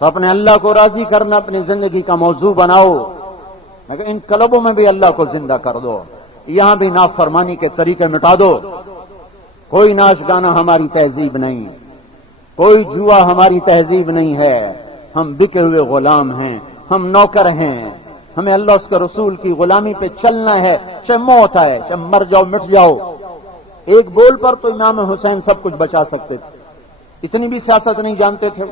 تو اپنے اللہ کو راضی کرنا اپنی زندگی کا موضوع بناؤ، مگر ان قلبوں میں بھی اللہ کو زندہ کر دو، یہاں بھی نافرمانی کے طریقے مٹا دو۔ کوئی ناچ گانا ہماری تہذیب نہیں، کوئی جوا ہماری تہذیب نہیں ہے، ہم بکے ہوئے غلام ہیں، ہم نوکر ہیں، ہمیں اللہ اس کے رسول کی غلامی پہ چلنا ہے، چاہے موت آئے، چاہے مر جاؤ مٹ جاؤ۔ ایک بول پر تو امام حسین سب کچھ بچا سکتے تھے، اتنی بھی سیاست نہیں جانتے تھے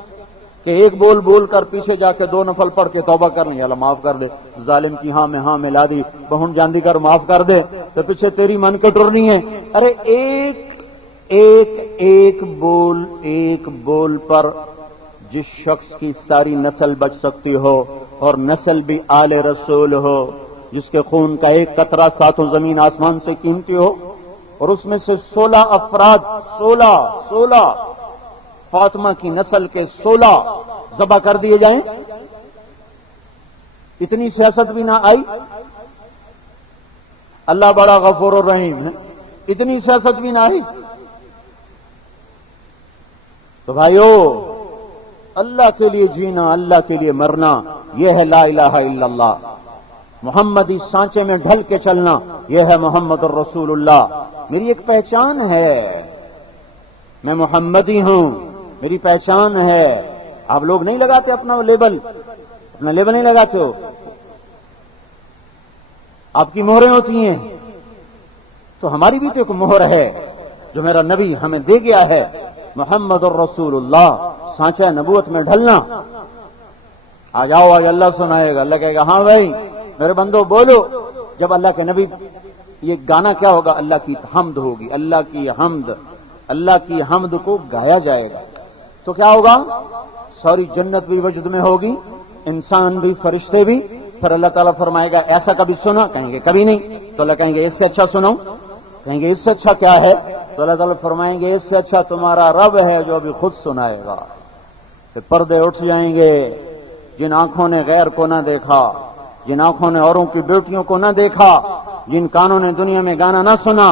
کہ ایک بول بول کر پیچھے جا کے 2 نفل پڑھ کے توبہ کر لیں، اللہ معاف کر دے، ظالم کی ہاں میں ہاں ملا دی، بہن جاندی کر معاف کر دے، تو پیچھے تیری من کے ٹرنی ہے۔ ارے ایک بول پر جس شخص کی ساری نسل بچ سکتی ہو اور نسل بھی آل رسول ہو، جس کے خون کا ایک قطرہ ساتوں زمین آسمان سے قیمتی ہو، اور اس میں سے 16 افراد 16 فاطمہ کی نسل کے 16 ذبح کر دیے جائیں، اتنی سیاست بھی نہ آئی۔ اللہ بڑا غفور الرحیم ہے، اتنی سیاست بھی نہ آئی۔ تو بھائیو، اللہ کے لیے جینا، اللہ کے لیے مرنا، یہ ہے لا الہ الا اللہ۔ محمدی سانچے میں ڈھل کے چلنا، یہ ہے محمد الرسول اللہ۔ میری ایک پہچان ہے، میں محمدی ہوں، میری پہچان ہے۔ آپ لوگ نہیں لگاتے اپنا لیبل نہیں لگاتے ہو، آپ کی مہریں ہوتی ہیں، تو ہماری بھی تو ایک مہر ہے جو میرا نبی ہمیں دے گیا ہے، محمد الرسول اللہ، سانچہ نبوت میں ڈھلنا۔ آ جاؤ، آج اللہ سنائے گا، اللہ کہے گا ہاں بھائی میرے بندو بولو۔ جب اللہ کے نبی، یہ گانا کیا ہوگا؟ اللہ کی حمد ہوگی، اللہ کی حمد کو گایا جائے گا، تو کیا ہوگا؟ ساری جنت بھی وجد میں ہوگی، انسان بھی، فرشتے بھی۔ پھر اللہ تعالیٰ فرمائے گا ایسا کبھی سنا؟ کہیں گے کبھی نہیں۔ تو اللہ کہیں گے اس سے اچھا سناؤ؟ کہیں گے اس سے اچھا کیا ہے؟ تو اللہ تعالیٰ فرمائیں گے اس سے اچھا تمہارا رب ہے جو ابھی خود سنائے گا۔ پھر پردے اٹھ جائیں گے، جن آنکھوں نے غیر کو نہ دیکھا، جن آنکھوں نے اوروں کی بیٹیوں کو نہ دیکھا، جن کانوں نے دنیا میں گانا نہ سنا،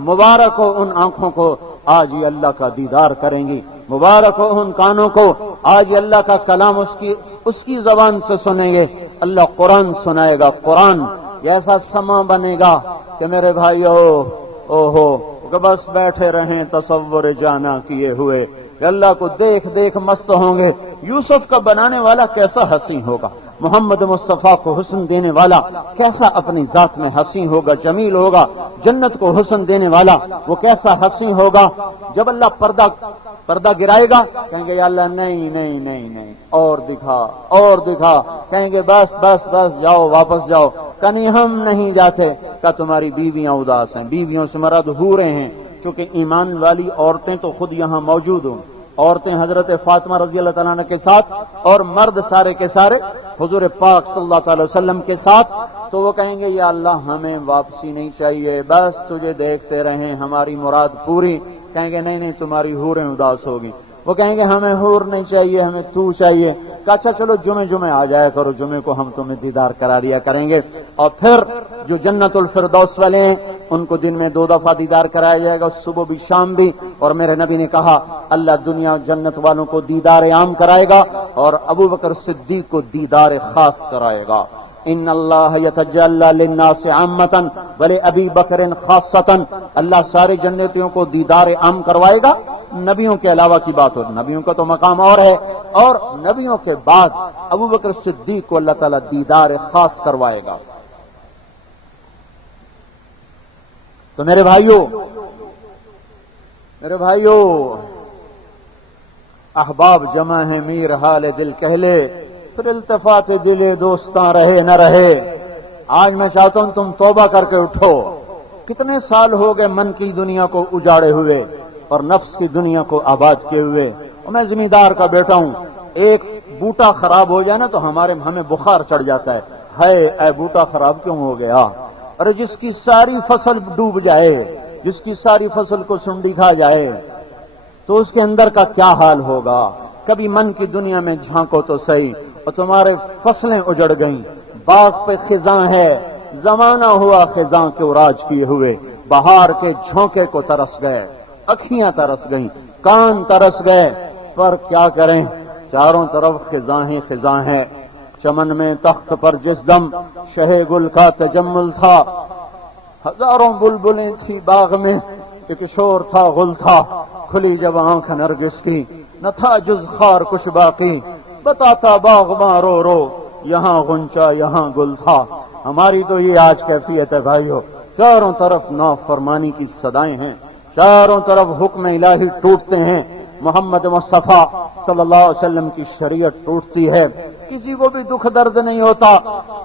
مبارک ہو ان آنکھوں کو، آج ہی اللہ کا دیدار کریں گی۔ مبارک ہو ان کانوں کو، آج ہی اللہ کا کلام اس کی زبان سے سنیں گے۔ اللہ قرآن سنائے گا، قرآن ایسا سما بنے گا کہ میرے بھائیو کہ بس بیٹھے رہیں تصور جانا کیے ہوئے، کہ اللہ کو دیکھ دیکھ مست ہوں گے۔ یوسف کا بنانے والا کیسا حسین ہوگا، محمد مصطفیٰ کو حسن دینے والا کیسا اپنی ذات میں حسین ہوگا، جمیل ہوگا۔ جنت کو حسن دینے والا وہ کیسا حسین ہوگا۔ جب اللہ پردہ گرائے گا، کہیں گے یا اللہ نہیں، اور دکھا، کہیں گے بس جاؤ، واپس جاؤ۔ کہیں ہم نہیں جاتے، کہ تمہاری بیویاں اداس ہیں۔ بیویوں سے مراد حوریں ہیں، چونکہ ایمان والی عورتیں تو خود یہاں موجود ہوں، عورتیں حضرت فاطمہ رضی اللہ تعالیٰ عنہ کے ساتھ، اور مرد سارے کے سارے حضور پاک صلی اللہ تعالی وسلم کے ساتھ۔ تو وہ کہیں گے یا اللہ ہمیں واپسی نہیں چاہیے، بس تجھے دیکھتے رہیں، ہماری مراد پوری۔ کہیں گے نہیں تمہاری حوریں اداس ہوگی۔ وہ کہیں گے ہمیں حور نہیں چاہیے، ہمیں تو چاہیے۔ کہ اچھا چلو جمعے آ جایا کرو، جمعے کو ہم تمہیں دیدار کرا دیا کریں گے۔ اور پھر جو جنت الفردوس والے ہیں ان کو دن میں 2 دفعہ دیدار کرایا جائے گا، صبح بھی شام بھی۔ اور میرے نبی نے کہا اللہ دنیا جنت والوں کو دیدار عام کرائے گا اور ابو بکر صدیق کو دیدار خاص کرائے گا۔ ان اللہ یتجلی للناس عامۃ ولابی بکر خاصۃ، اللہ سارے جنتیوں کو دیدار عام کروائے گا۔ نبیوں کے علاوہ کی بات ہو، نبیوں کا تو مقام اور ہے، اور نبیوں کے بعد ابو بکر صدیق کو اللہ تعالیٰ دیدار خاص کروائے گا۔ تو میرے بھائیو احباب جمع ہے میر حال دل کہہ لے، پھر التفات دل دوستاں رہے نہ رہے۔ آج میں چاہتا ہوں تم توبہ کر کے اٹھو۔ کتنے سال ہو گئے من کی دنیا کو اجاڑے ہوئے اور نفس کی دنیا کو آباد کیے ہوئے۔ اور میں زمیندار کا بیٹا ہوں، ایک بوٹا خراب ہو جائے نا تو ہمیں بخار چڑھ جاتا ہے، ہائے اے بوٹا خراب کیوں ہو گیا۔ اور جس کی ساری فصل ڈوب جائے، جس کی ساری فصل کو سنڈی کھا جائے تو اس کے اندر کا کیا حال ہوگا۔ کبھی من کی دنیا میں جھانکو تو صحیح، اور تمہارے فصلیں اجڑ گئیں، باغ پہ خزاں ہے، زمانہ ہوا خزاں کے راج کیے ہوئے، بہار کے جھونکے کو ترس گئے، اکھیاں ترس گئیں، کان ترس گئے، پر کیا کریں، چاروں طرف خزاں ہی خزاں ہے. چمن میں تخت پر جس دم شہ گل کا تجمل تھا، ہزاروں بلبلیں تھی باغ میں، ایک شور تھا غل تھا. کھلی جب آنکھ نرگس کی، نہ تھا جز خار کچھ باقی. بتاتا باغباں رو رو، یہاں غنچہ یہاں گل تھا. ہماری تو یہ آج کیفیت ہے بھائیو. چاروں طرف نافرمانی کی صدائیں ہیں، چاروں طرف حکم الہی ٹوٹتے ہیں. محمد مصطفیٰ صلی اللہ علیہ وسلم کی شریعت ٹوٹتی ہے. کسی کو بھی دکھ درد نہیں ہوتا.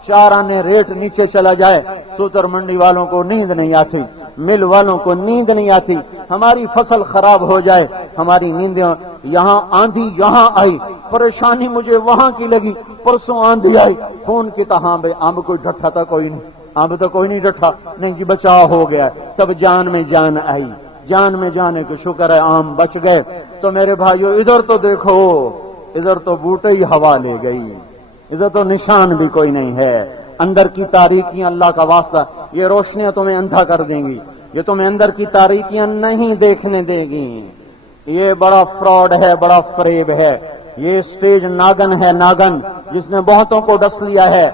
چار آنے ریٹ نیچے چلا جائے، سوتر منڈی والوں کو نیند نہیں آتی، مل والوں کو نیند نہیں آتی. ہماری فصل خراب ہو جائے، ہماری نیند یہاں آندھی یہاں آئی، پریشانی مجھے وہاں کی لگی، پرسوں آندھی آئی، خون کی طرح بے امب کو ڈٹھا تھا کوئی نہیں، امب تو کوئی نہیں ڈٹھا، نہیں جی بچاؤ ہو گیا. تب جان میں جان آئی، جان میں جانے کے شکر ہے آم بچ گئے. تو میرے بھائیو ادھر تو دیکھو، ادھر تو بوٹے ہی ہوا لے گئی، ادھر تو نشان بھی کوئی نہیں ہے. اندر کی تاریکیاں اللہ کا واسطہ، یہ روشنیاں تمہیں اندھا کر دیں گی، یہ تمہیں اندر کی تاریکیاں نہیں دیکھنے دے گی. یہ بڑا فراڈ ہے، بڑا فریب ہے. یہ اسٹیج ناگن ہے، ناگن جس نے بہتوں کو ڈس لیا ہے.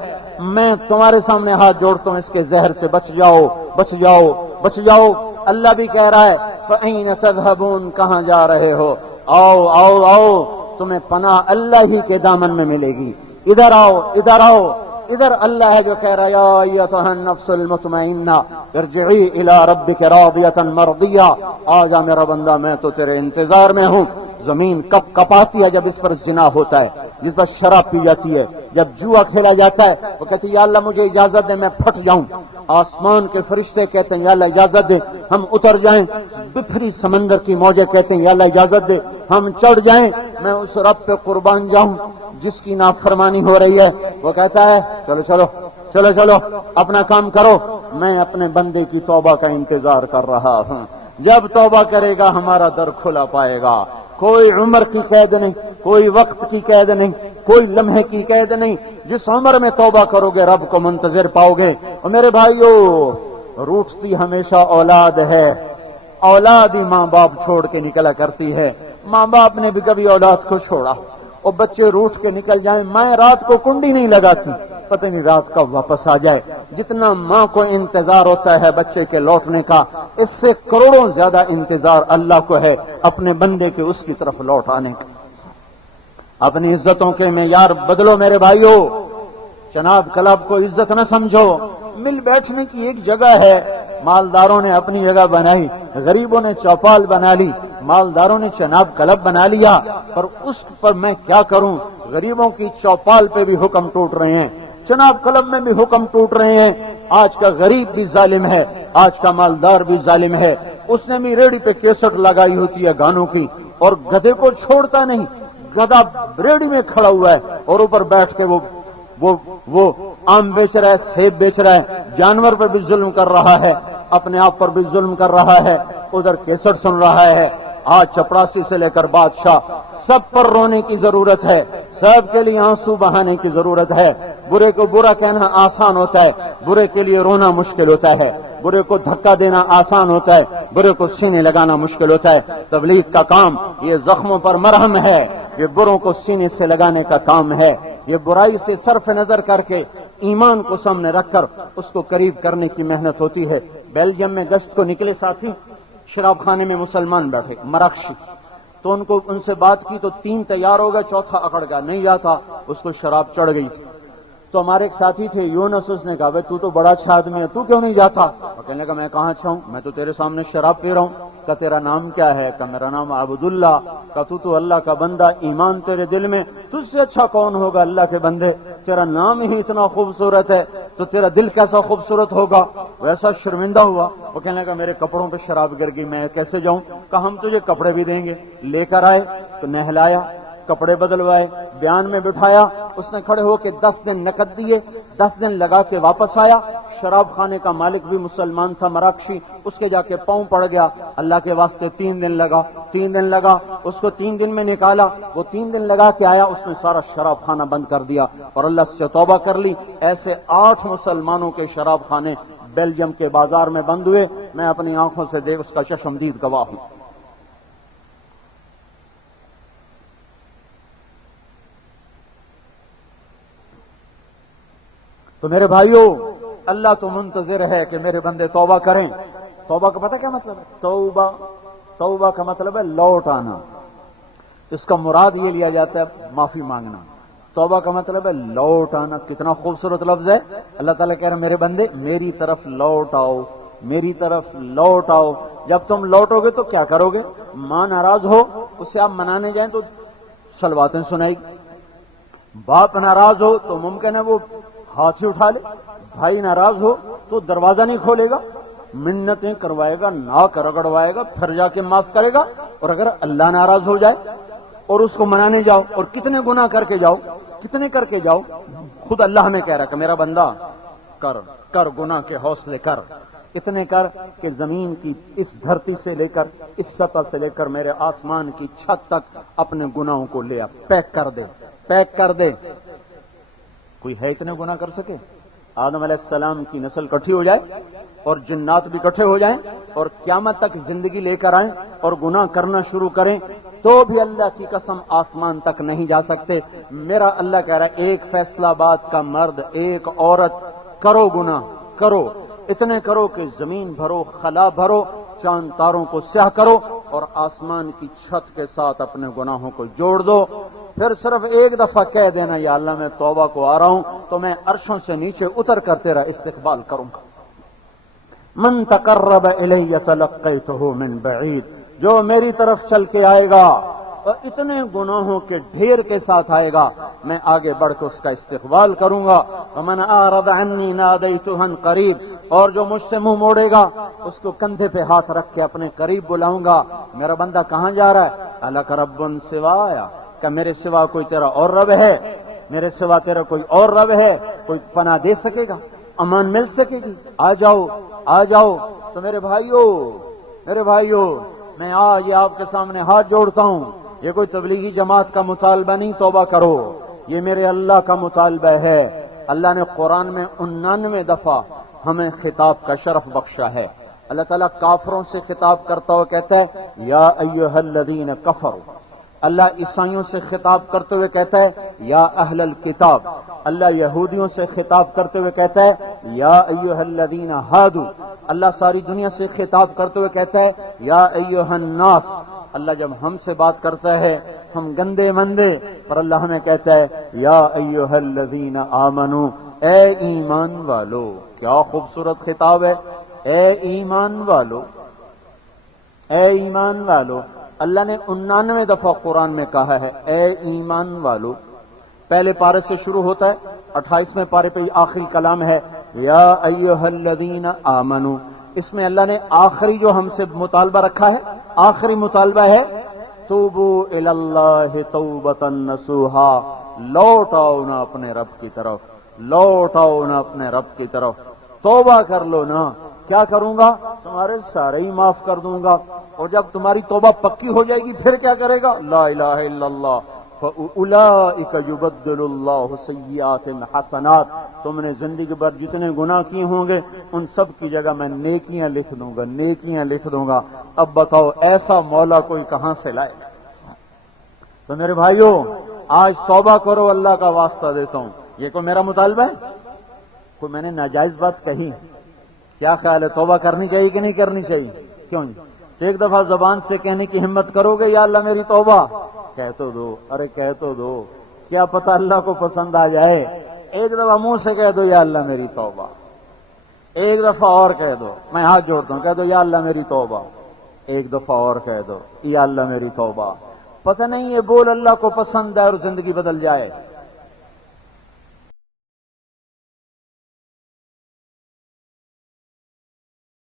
میں تمہارے سامنے ہاتھ جوڑتا ہوں، اس کے زہر سے بچ جاؤ، بچ جاؤ، بچ جاؤ. اللہ بھی کہہ رہا ہے فَأَيْنَ تَذْهَبُونَ، کہاں جا رہے ہو؟ آؤ آؤ آؤ، تمہیں پناہ اللہ ہی کے دامن میں ملے گی. ادھر آؤ، ادھر آؤ. ادھر اللہ ہے جو کہہ رہا یا ایتھا النفس المطمئنہ ارجعی الی ربک راضیۃ مرضیہ. آجا میرا بندہ، میں تو تیرے انتظار میں ہوں. زمین کب کپاتی ہے جب اس پر زنا ہوتا ہے، جس پر شراب پی جاتی ہے، جب جوا کھیلا جاتا ہے. وہ کہتی ہے یا اللہ مجھے اجازت دے میں پھٹ جاؤں. آسمان کے فرشتے کہتے ہیں یا اللہ اجازت دے ہم اتر جائیں. بفری سمندر کی موجیں کہتے ہیں یا اللہ اجازت دے ہم چڑھ جائیں. میں اس رب پہ قربان جاؤں جس کی نافرمانی ہو رہی ہے. وہ کہتا ہے چلو چلو چلو چلو اپنا کام کرو، میں اپنے بندے کی توبہ کا انتظار کر رہا ہوں. جب توبہ کرے گا ہمارا در کھلا پائے گا. کوئی عمر کی قید نہیں، کوئی وقت کی قید نہیں، کوئی لمحے کی قید نہیں. جس عمر میں توبہ کرو گے رب کو منتظر پاؤ گے. اور میرے بھائیو، روٹتی ہمیشہ اولاد ہے. اولاد ہی ماں باپ چھوڑ کے نکلا کرتی ہے. ماں باپ نے بھی کبھی اولاد کو چھوڑا اور بچے روٹ کے نکل جائیں. میں رات کو کنڈی نہیں لگاتی، پتہ نہیں رات کب واپس آ جائے. جتنا ماں کو انتظار ہوتا ہے بچے کے لوٹنے کا، اس سے کروڑوں زیادہ انتظار اللہ کو ہے اپنے بندے کے اس کی طرف لوٹ آنے کا. اپنی عزتوں کے معیار بدلو میرے بھائیو. جناب کلب کو عزت نہ سمجھو. مل بیٹھنے کی ایک جگہ ہے، مالداروں نے اپنی جگہ بنائی، غریبوں نے چوپال بنا لی. مالداروں نے چناب کلب بنا لیا، پر اس پر میں کیا کروں؟ غریبوں کی چوپال پہ بھی حکم ٹوٹ رہے ہیں، چناب کلب میں بھی حکم ٹوٹ رہے ہیں. آج کا غریب بھی ظالم ہے، آج کا مالدار بھی ظالم ہے. اس نے بھی ریڑھی پہ کیسٹ لگائی ہوتی ہے گانوں کی، اور گدھے کو چھوڑتا نہیں. گدھا ریڑھی میں کھڑا ہوا ہے اور اوپر بیٹھ کے وہ آم بیچ رہا ہے، سیب بیچ رہا ہے. جانور پر بھی ظلم کر رہا ہے، اپنے آپ پر بھی ظلم کر رہا ہے. ادھر کیسٹ سن رہا ہے. آج چپڑاسی سے لے کر بادشاہ سب پر رونے کی ضرورت ہے، سب کے لیے آنسو بہانے کی ضرورت ہے. برے کو برا کہنا آسان ہوتا ہے، برے کے لیے رونا مشکل ہوتا ہے. برے کو دھکا دینا آسان ہوتا ہے، برے کو سینے لگانا مشکل ہوتا ہے. تبلیغ کا کام یہ زخموں پر مرہم ہے، یہ بروں کو سینے سے لگانے کا کام ہے. یہ برائی سے صرف نظر کر کے ایمان کو سامنے رکھ کر اس کو قریب کرنے کی محنت ہوتی ہے. بیلجیم میں گشت کو نکلے ساتھی، شراب خانے میں مسلمان بیٹھے مراکشی، تو ان سے بات کی تو 3 تیار ہو گئے، چوتھا اکڑ گیا، نہیں جاتا، اس کو شراب چڑھ گئی تھی. تو ہمارے ایک ساتھی تھے یونس، اس نے کہا بھائی تو بڑا اچھا آدمی ہے، تو کیوں نہیں جاتا؟ اور کہنے لگا میں کہاں اچھا ہوں، میں تو تیرے سامنے شراب پی رہا ہوں. کہ تیرا نام کیا ہے؟ کہ میرا نام عبداللہ. کہ تو اللہ کا بندہ، ایمان تیرے دل میں، تجھ سے اچھا کون ہوگا اللہ کے بندے؟ تیرا نام ہی اتنا خوبصورت ہے تو تیرا دل کیسا خوبصورت ہوگا؟ ویسا شرمندہ ہوا. وہ کہنے لگا میرے کپڑوں پہ شراب گر گئی، میں کیسے جاؤں؟ کہ ہم تجھے کپڑے بھی دیں گے. لے کر آئے تو نہلایا، کپڑے بدلوائے، بیان میں بٹھایا. اس نے کھڑے ہو کے 10 دن نقد دیے، 10 دن لگا کے واپس آیا. شراب خانے کا مالک بھی مسلمان تھا مراکشی، اس کے جا کے پاؤں پڑ گیا. اللہ کے واسطے 3 دن لگا، 3 دن لگا، اس کو 3 دن میں نکالا. وہ 3 دن لگا کے آیا، اس نے سارا شراب خانہ بند کر دیا اور اللہ سے توبہ کر لی. ایسے 8 مسلمانوں کے شراب خانے بیلجیم کے بازار میں بند ہوئے. میں اپنی آنکھوں سے دیکھ اس کا چشمدید گواہ ہوں. تو میرے بھائیوں، اللہ تو منتظر ہے کہ میرے بندے توبہ کریں۔ توبہ کا پتہ کیا مطلب ہے؟ توبہ کا مطلب ہے لوٹ آنا۔ اس کا مراد یہ لیا جاتا ہے معافی مانگنا۔ توبہ کا مطلب ہے لوٹ آنا۔ کتنا خوبصورت لفظ ہے۔ اللہ تعالیٰ کہہ رہے ہیں میرے بندے میری طرف لوٹ آؤ، میری طرف لوٹ آؤ۔ جب تم لوٹو گے تو کیا کرو گے؟ ماں ناراض ہو، اس سے آپ منانے جائیں تو شلواتیں سنائے گی۔ باپ ناراض ہو تو ممکن ہے وہ ہاتھ ہی اٹھا لے۔ بھائی ناراض ہو تو دروازہ نہیں کھولے گا، منتیں کروائے گا، ناک رگڑوائے گا، پھر جا کے معاف کرے گا۔ اور اگر اللہ ناراض ہو جائے اور اس کو منانے جاؤ، اور کتنے گناہ کر کے جاؤ، کتنے کر کے جاؤ، خود اللہ ہمیں کہہ رہا کہ میرا بندہ کر گناہ کے حوصلے کر، اتنے کر کہ زمین کی اس دھرتی سے لے کر اس سطح سے لے کر میرے آسمان کی چھت تک اپنے گناہوں کو لے آ، پیک کر دے۔ کوئی ہے اتنے گناہ کر سکے؟ آدم علیہ السلام کی نسل اکٹھی ہو جائے اور جنات بھی اکٹھے ہو جائیں اور قیامت تک زندگی لے کر آئیں اور گناہ کرنا شروع کریں تو بھی اللہ کی قسم آسمان تک نہیں جا سکتے۔ میرا اللہ کہہ رہا ہے ایک فیصلہ باد کا مرد، ایک عورت، کرو گناہ، کرو، اتنے کرو کہ زمین بھرو، خلا بھرو، چاند تاروں کو سیاہ کرو اور آسمان کی چھت کے ساتھ اپنے گناہوں کو جوڑ دو۔ پھر صرف ایک دفعہ کہہ دینا یا اللہ میں توبہ کو آ رہا ہوں، تو میں عرشوں سے نیچے اتر کر تیرا استقبال کروں گا۔ من تقرب الی تلقیتہ من بعید، جو میری طرف چل کے آئے گا اور اتنے گناہوں کے ڈھیر کے ساتھ آئے گا، میں آگے بڑھ کے اس کا استقبال کروں گا۔ ومن اعرض عنی نادیتہ قریب، اور جو مجھ سے منہ موڑے گا اس کو کندھے پہ ہاتھ رکھ کے اپنے قریب بلاؤں گا۔ میرا بندہ کہاں جا رہا ہے؟ الک رب سوایا، کہ میرے سوا کوئی تیرا اور رب ہے؟ میرے سوا تیرا کوئی اور رب ہے؟ کوئی پناہ دے سکے گا؟ امان مل سکے گی؟ آ جاؤ۔ تو میرے بھائیوں، میں آج یہ آپ کے سامنے ہاتھ جوڑتا ہوں۔ یہ کوئی تبلیغی جماعت کا مطالبہ نہیں توبہ کرو، یہ میرے اللہ کا مطالبہ ہے۔ اللہ نے قرآن میں 99 دفعہ ہمیں خطاب کا شرف بخشا ہے۔ اللہ تعالیٰ کافروں سے خطاب کرتا ہوا کہتا ہے یا ایھا الذین کفروا، اللہ عیسائیوں سے خطاب کرتے ہوئے کہتا ہے یا اہل الکتاب، اللہ یہودیوں سے خطاب کرتے ہوئے کہتا ہے یا ایھا الذین ہادوا، اللہ ساری دنیا سے خطاب کرتے ہوئے کہتا ہے یا ایھا الناس۔ اللہ جب ہم سے بات کرتا ہے ہم گندے مندے، پر اللہ ہمیں کہتا ہے یا ایھا الذین آمنو، اے ایمان والو۔ کیا خوبصورت خطاب ہے، اے ایمان والو، اے ایمان والو۔ اللہ نے 99 دفعہ قرآن میں کہا ہے اے ایمان والو۔ پہلے پارے سے شروع ہوتا ہے، 28ویں پارے پہ آخری کلام ہے یا ایھا الذین آمنو۔ اس میں اللہ نے آخری جو ہم سے مطالبہ رکھا ہے، آخری مطالبہ ہے توبو الی اللہ توبۃ نصوحا، لوٹ آؤ نا اپنے رب کی طرف، لوٹ آؤ نا اپنے رب کی طرف، توبہ کر لو نا۔ کیا کروں گا؟ تمہارے سارے ہی معاف کر دوں گا۔ اور جب تمہاری توبہ پکی ہو جائے گی پھر کیا کرے گا؟ لا الہ الا اللہ فاولئک یبدل اللہ سیئاتہم حسنات، تم نے زندگی بھر جتنے گناہ کیے ہوں گے ان سب کی جگہ میں نیکیاں لکھ دوں گا، نیکیاں لکھ دوں گا۔ اب بتاؤ ایسا مولا کوئی کہاں سے لائے؟ تو میرے بھائیوں آج توبہ کرو، اللہ کا واسطہ دیتا ہوں۔ یہ کوئی میرا مطالبہ ہے؟ کوئی میں نے ناجائز بات کہی؟ کیا خیال ہے توبہ کرنی چاہیے کہ نہیں کرنی چاہیے؟ کیوں نہیں؟ ایک دفعہ زبان سے کہنے کی ہمت کرو گے یا اللہ میری توبہ؟ کہہ تو دو، ارے کہہ تو دو، کیا پتہ اللہ کو پسند آ جائے۔ ایک دفعہ منہ سے کہہ دو یا اللہ میری توبہ، ایک دفعہ اور کہہ دو، میں ہاتھ جوڑتا ہوں، کہہ دو یا اللہ میری توبہ، ایک دفعہ اور کہہ دو یا اللہ میری توبہ۔ پتہ نہیں یہ بول اللہ کو پسند ہے اور زندگی بدل جائے۔